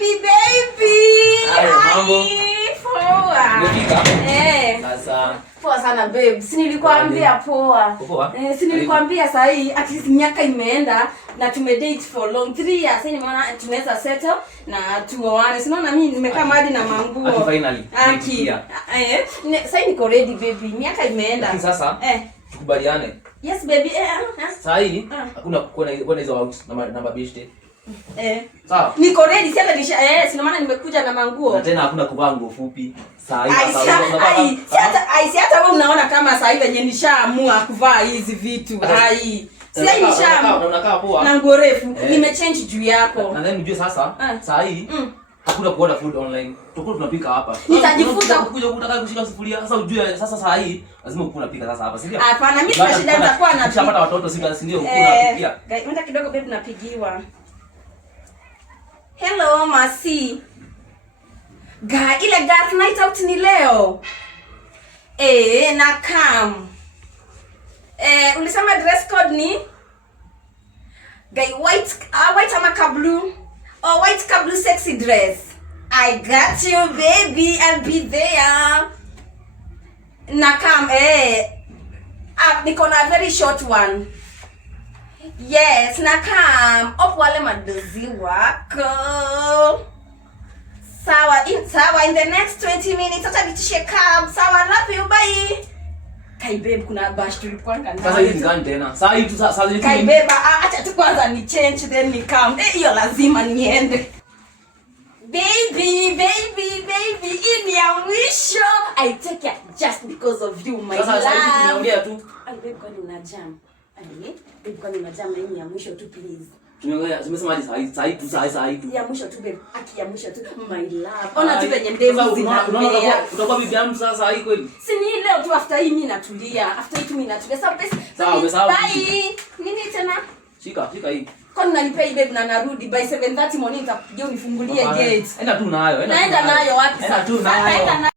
baby. Hai, mambo. Poa. Umefika? Sasa. Poa sana babe. Si nilikwambia poa. Poa? Si nilikwambia saa hii at least miaka imeenda na tumedate for long 3 years. Sasa nimeona tunaweza settle na tuoane. Si unaona mimi nimekaa hadi na manguo. Finally. Sasa niko ready baby. Miaka imeenda. Lakini sasa tukubaliane. Yes baby. Saa hii hakuna kuona hizo out na mabeshte. Sawa. Niko ready sasa sina maana nimekuja na manguo. Na tena hakuna kuvaa nguo fupi. Saa hii si hata wewe unaona kama saa hii venye nishaamua kuvaa hizi vitu. Si nishaamua. Unakaa poa. Na nguo refu nimechange juu yako. Na then unajue sasa saa hii hakuna kuona food online. Tutakuwa tunapika hapa. Nitajifunza kuja kutaka kushika sufuria. Sasa ujue sasa saa hii lazima ukue unapika sasa hapa, si ndio? Hapana, mimi sina shida nitakuwa na ukishapata watoto si ndio ukue unapikia. Ngoja kidogo babe napigiwa. Hello Masi. Ile girls night out ni leo. Na come. Ulisema dress code ni? White ama ka blue? Oh, white ka blue sexy dress. I got you baby, I'll be there. Na come niko na very short one. Yes, na come. Opo wale madozi wako. Sawa, in the next 20 minutes acha nitishe cab. Sawa, love you, bye. Kai babe, kuna bash tulikuwa ndani. Sasa hivi ngani tena? Sasa hivi sasa hivi. Kai babe, acha tu kwanza ni change then ni come. Hiyo lazima niende. Baby, in ya mwisho. I take it just because of you, my love. Sasa hivi tunaongea tu. Babe, kwani una jam? Babe, kwani una jam na hii ya mwisho tu please. Tumesema hadi saa hii tu. Ya mwisho tu babe, ya mwisho tu my love. Ona tu venye ndevu zinamea. Utakuwa bibi yangu sasa hii kweli? Si ni leo tu after hii mimi natulia. After hii tu mimi natulia. Sawa, bye. Nini tena? Shika hii. Kwani unanipea babe na narudi by 7:30 morning nitakupigia unifungulie gate. Enda tu nayo. Naenda nayo wapi sasa? Enda tu nayo.